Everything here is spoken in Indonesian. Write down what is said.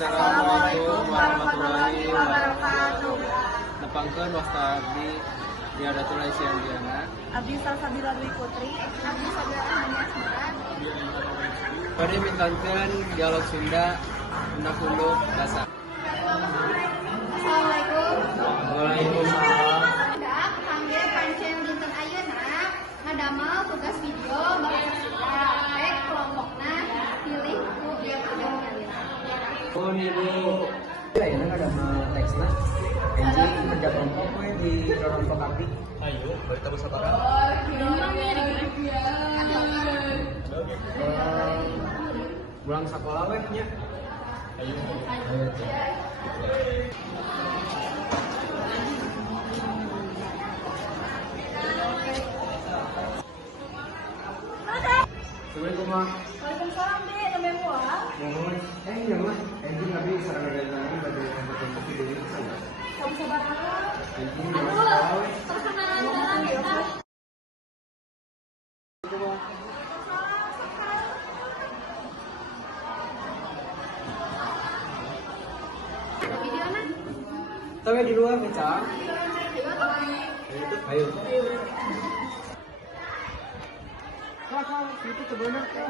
Assalamualaikum warahmatullahi wabarakatuh. Nepangkeun waktu abdi di Adatul Aisyah Diana. Abdi Salsabila Dwi Putri. Abdi Sabila Ahmad Asmaran. Bade mintankeun dialog Sunda undang-undang dasar. Assalamualaikum. Waalaikumsalam. Dak panggil pancen dinten ayeuna ngadamel tugas video bahasa Sunda. Rek kelompokna pilih ku dia pilihannya. Oh niru. Ayeuna ngadamel teksna. Enji kerja kelompok we di kelompok abdi. Ayo, bari tabu sabaraha. Pulang sekolah we nya. Ayo. Assalamualaikum, Ma. Waalaikumsalam, Dek. Namanya Mual. Iya, Ma. Enji nabi sareng dari bade kelompok di diri sana. Kamu sabar apa? Enji Perkenalan dalam kita. Videonya? Tapi di luar nih, Cang. Ayo. Kakak, itu sebenarnya.